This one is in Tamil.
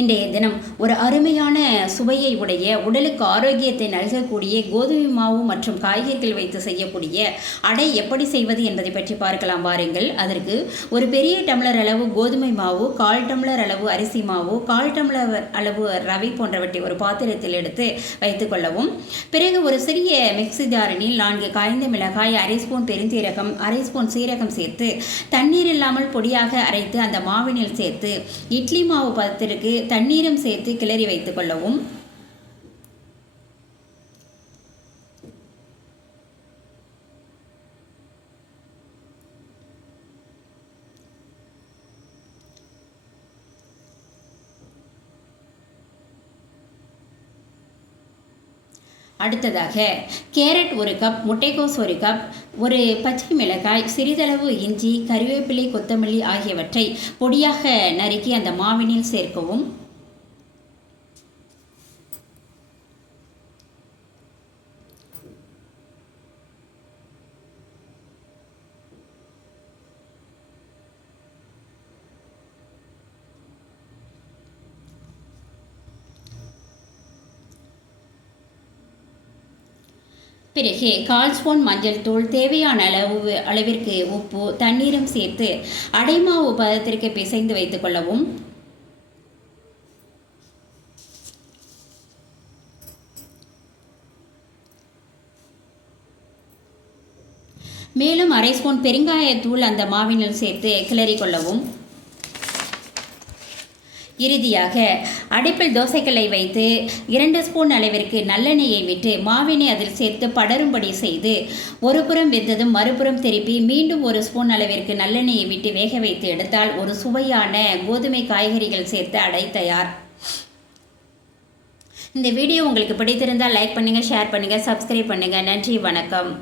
இன்றைய தினம் ஒரு அருமையான சுவையை உடைய உடலுக்கு ஆரோக்கியத்தை நல்கக்கூடிய கோதுமை மாவு மற்றும் காய்கறிகள் வைத்து செய்யக்கூடிய அடை எப்படி செய்வது என்பதை பற்றி பார்க்கலாம் பாருங்கள். அதற்கு ஒரு பெரிய டம்ளர் அளவு கோதுமை மாவு, 1/4 டம்ளர் அளவு அரிசி மாவு, 1/4 டம்ளர் அளவு ரவை போன்றவற்றை ஒரு பாத்திரத்தில் எடுத்து வைத்துக்கொள்ளவும். பிறகு ஒரு சிறிய மிக்சி ஜாரினில் 4 காய்ந்த மிளகாய், 1/2 ஸ்பூன் பெருஞ்சீரகம், 1/2 ஸ்பூன் சீரகம் சேர்த்து தண்ணீர் இல்லாமல் பொடியாக அரைத்து அந்த மாவினில் சேர்த்து இட்லி மாவு பதத்திற்கு தண்ணீரும் சேர்த்து கிளறி வைத்துக் கொள்ளவும். அடுத்ததாக கேரட் 1 கப், முட்டைக்கோஸ் 1 கப், ஒரு பச்சை மிளகாய், சிறிதளவு இஞ்சி, கறிவேப்பிலை, கொத்தமல்லி ஆகியவற்றை பொடியாக நறுக்கி அந்த மாவினில் சேர்க்கவும். பிறகு 1/4 ஸ்பூன் மஞ்சள் தூள், தேவையான அளவிற்கு உப்பு, தண்ணீரும் சேர்த்து அடைமாவு பதத்திற்கு பிசைந்து வைத்துக் கொள்ளவும். மேலும் 1/2 ஸ்பூன் பெருங்காயத்தூள் அந்த மாவினில் சேர்த்து கிளறி கொள்ளவும். இறுதியாக அடுப்பில் தோசைக்கல்லை வைத்து 2 ஸ்பூன் அளவிற்கு நல்லெண்ணெயை விட்டு மாவினை அதில் சேர்த்து படரும்படி செய்து ஒரு புறம் வெந்ததும் மறுபுறம் திருப்பி மீண்டும் 1 ஸ்பூன் அளவிற்கு நல்லெண்ணெயை விட்டு வேக வைத்து எடுத்தால் ஒரு சுவையான கோதுமை காய்கறிகள் சேர்த்து அடை தயார். இந்த வீடியோ உங்களுக்கு பிடித்திருந்தால் லைக் பண்ணுங்கள், ஷேர் பண்ணுங்கள், சப்ஸ்கிரைப் பண்ணுங்கள். நன்றி, வணக்கம்.